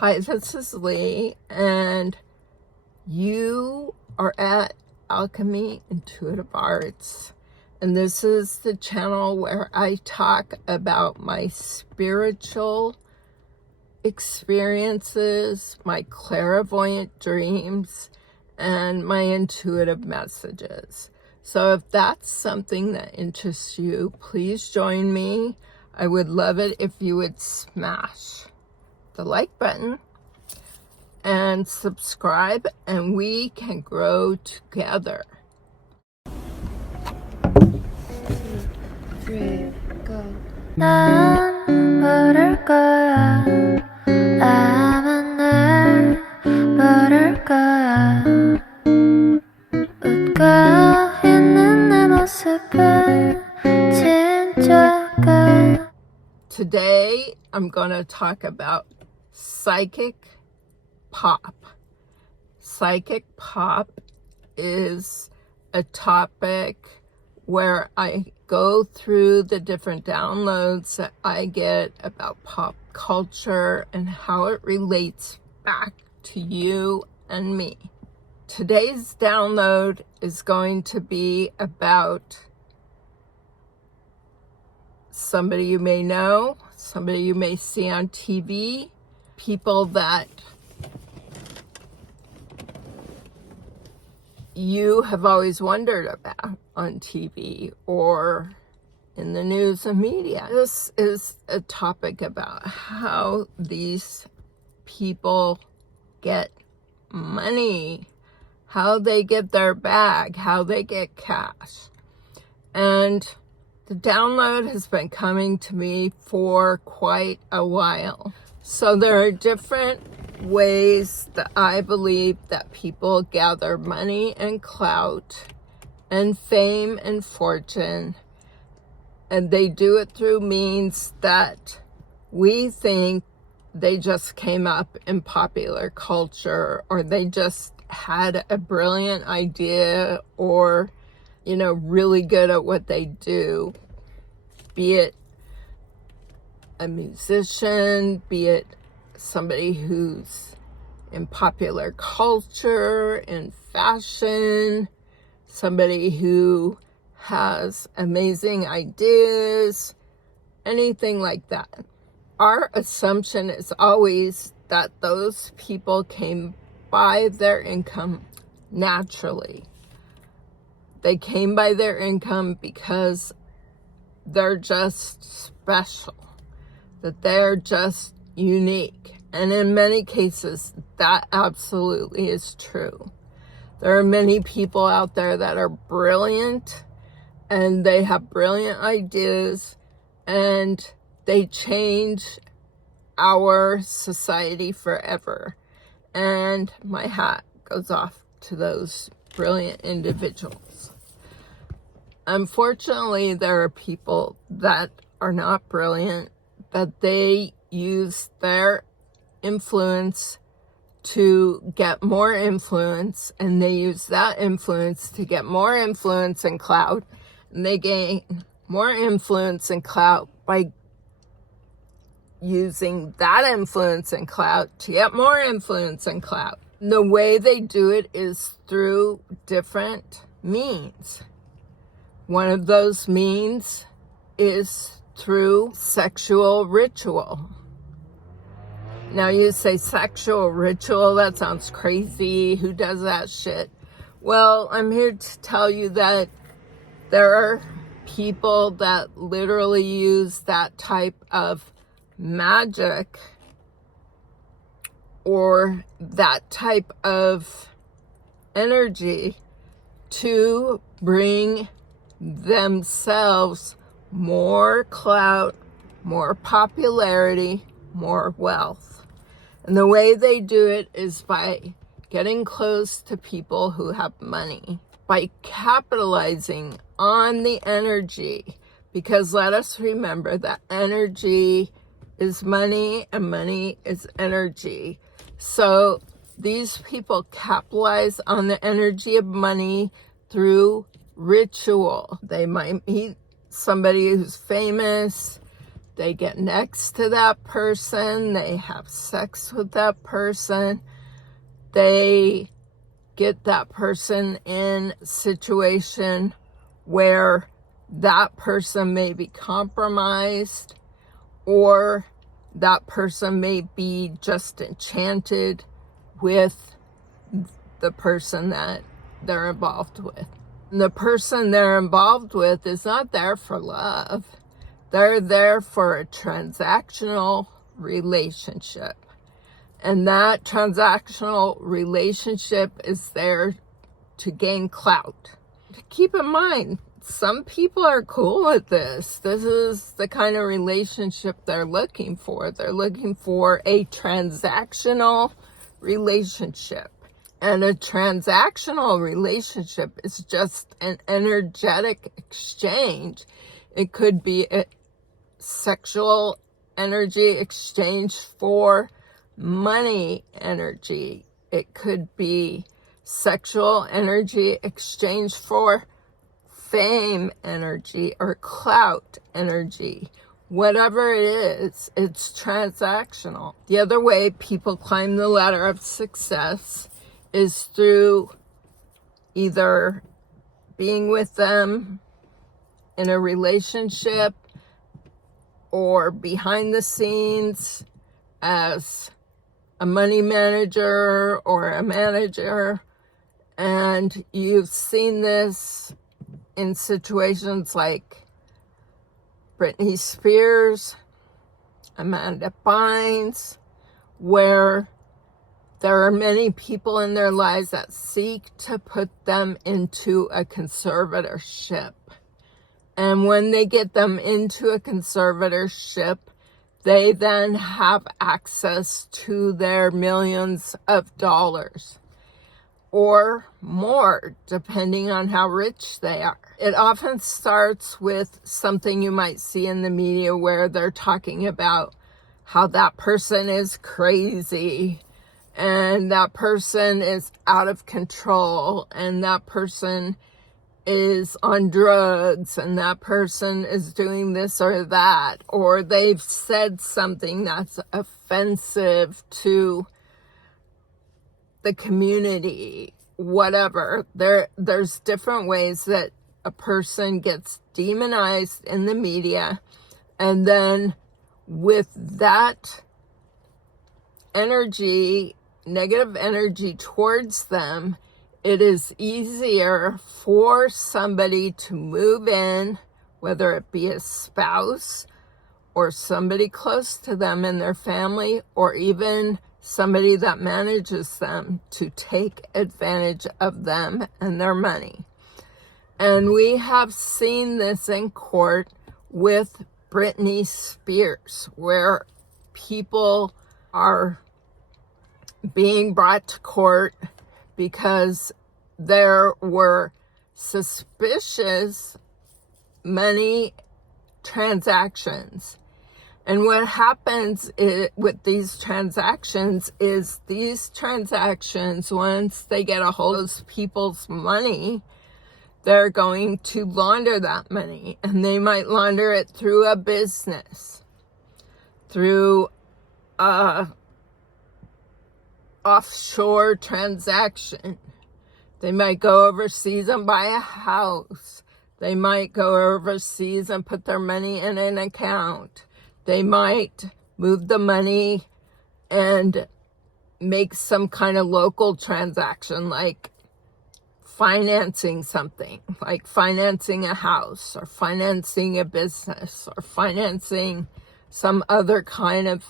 Hi, this is Leigh, and you are at Alchemy Intuitive Arts. And this is the channel where I talk about my spiritual experiences, my clairvoyant dreams, and my intuitive messages. So if that's something that interests you, please join me. I would love it if you would smash the like button and subscribe, and we can grow together. 2, 3, go. 난 모를 거야. 아마 날 모를 거야. 웃고 있는 내 모습은 진짜가. Today I'm going to talk about psychic pop. Psychic pop is a topic where I go through the different downloads that I get about pop culture and how it relates back to you and me. Today's download is going to be about somebody you may know, somebody you may see on TV, people that you have always wondered about on TV or in the news and media. This is a topic about how these people get money, how they get their bag, how they get cash. And the download has been coming to me for quite a while. So there are different ways that I believe that people gather money and clout and fame and fortune, and they do it through means that we think they just came up in popular culture, or they just had a brilliant idea, or really good at what they do, be it a musician, be it somebody who's in popular culture, in fashion, somebody who has amazing ideas, anything like that. Our assumption is always that those people came by their income naturally. They came by their income because they're just special, that they're just unique. And in many cases, that absolutely is true. There are many people out there that are brilliant, and they have brilliant ideas, and they change our society forever. And my hat goes off to those brilliant individuals. Unfortunately, there are people that are not brilliant, that they use their influence to get more influence, and they use that influence to get more influence and clout, and they gain more influence and clout by using that influence and clout to get more influence and clout. The way they do it is through different means. One of those means is through sexual ritual. Now you say sexual ritual, that sounds crazy. Who does that shit? Well, I'm here to tell you that there are people that literally use that type of magic or that type of energy to bring themselves more clout, more popularity, more wealth. And the way they do it is by getting close to people who have money, by capitalizing on the energy. Because let us remember that energy is money and money is energy. So these people capitalize on the energy of money through ritual. They might meet somebody who's famous. they get next to that person, they have sex with that person, they get that person in a situation where that person may be compromised, or that person may be just enchanted with the person that they're involved with. And the person they're involved with is not there for love. They're there for a transactional relationship. And that transactional relationship is there to gain clout. Keep in mind, some people are cool with this. This is the kind of relationship they're looking for. They're looking for a transactional relationship. And a transactional relationship is just an energetic exchange. It could be a sexual energy exchange for money energy. It could be sexual energy exchange for fame energy or clout energy. Whatever it is, it's transactional. The other way people climb the ladder of success is through either being with them in a relationship or behind the scenes as a money manager or a manager. And you've seen this in situations like Britney Spears, Amanda Bynes, where there are many people in their lives that seek to put them into a conservatorship. And when they get them into a conservatorship, they then have access to their millions of dollars or more, depending on how rich they are. It often starts with something you might see in the media where they're talking about how that person is crazy and that person is out of control and that person is on drugs and that person is doing this or that, or they've said something that's offensive to the community, whatever. There's different ways that a person gets demonized in the media, and then with that energy, negative energy towards them, it is easier for somebody to move in, whether it be a spouse or somebody close to them in their family, or even somebody that manages them, to take advantage of them and their money. And we have seen this in court with Britney Spears, where people are being brought to court because there were suspicious money transactions. And what happens with these transactions is these transactions, once they get a hold of people's money, they're going to launder that money. And they might launder it through a business, through a offshore transaction. They might go overseas and buy a house. They might go overseas and put their money in an account. They might move the money and make some kind of local transaction, like financing something, like financing a house or financing a business or financing some other kind of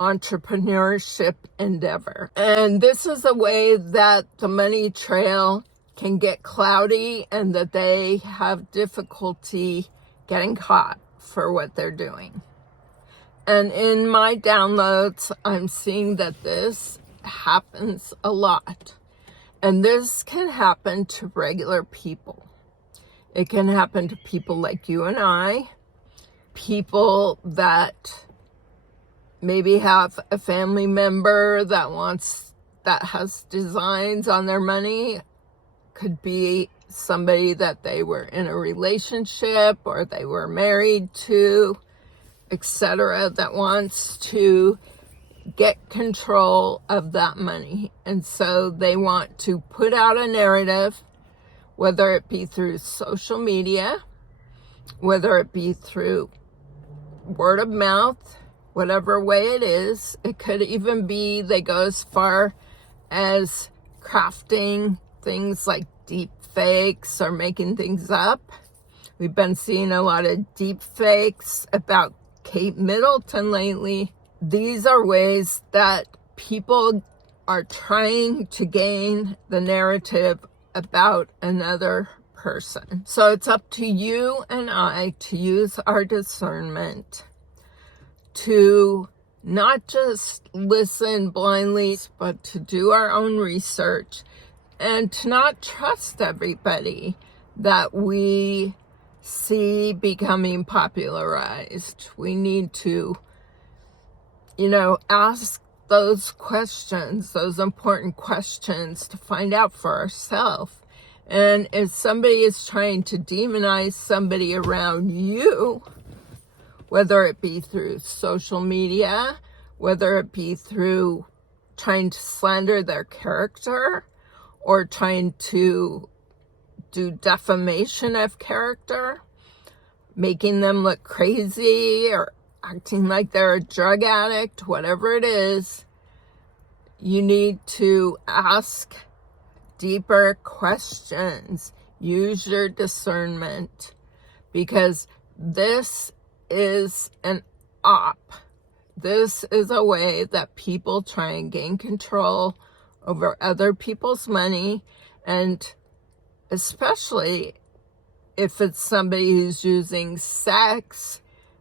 entrepreneurship endeavor. And this is a way that the money trail can get cloudy and that they have difficulty getting caught for what they're doing. And in my downloads, I'm seeing that this happens a lot. And this can happen to regular people. It can happen to people like you and I, people that maybe have a family member that has designs on their money. Could be somebody that they were in a relationship or they were married to. etc., that wants to get control of that money. And so they want to put out a narrative, whether it be through social media, whether it be through word of mouth, whatever way it is. It could even be they go as far as crafting things like deep fakes or making things up. We've been seeing a lot of deep fakes about Kate Middleton lately. These are ways that people are trying to gain the narrative about another person. So it's up to you and I to use our discernment to not just listen blindly, but to do our own research and to not trust everybody that we see becoming popularized. We need to, ask those questions, those important questions, to find out for ourselves. And if somebody is trying to demonize somebody around you, whether it be through social media, whether it be through trying to slander their character or trying to do defamation of character, making them look crazy or acting like they're a drug addict, whatever it is, you need to ask deeper questions. Use your discernment, because this is an op. This is a way that people try and gain control over other people's money, and especially if it's somebody who's using sex,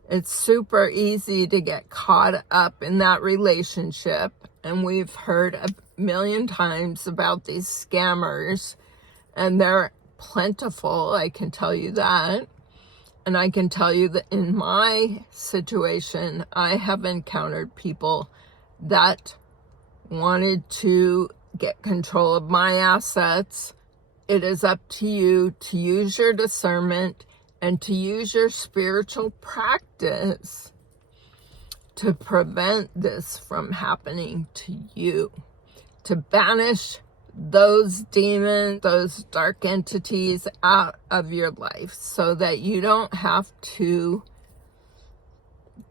it's super easy to get caught up in that relationship. And we've heard a million times about these scammers, and they're plentiful, I can tell you that. And I can tell you that in my situation, I have encountered people that wanted to get control of my assets. It is up to you to use your discernment and to use your spiritual practice to prevent this from happening to you, to banish those demons, those dark entities out of your life, so that you don't have to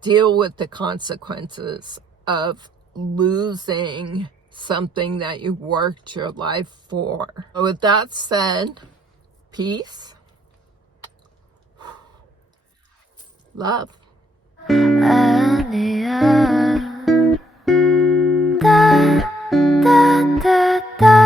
deal with the consequences of losing something that you worked your life for. With that said, peace, love. 아니야. 따, 따, 따, 따.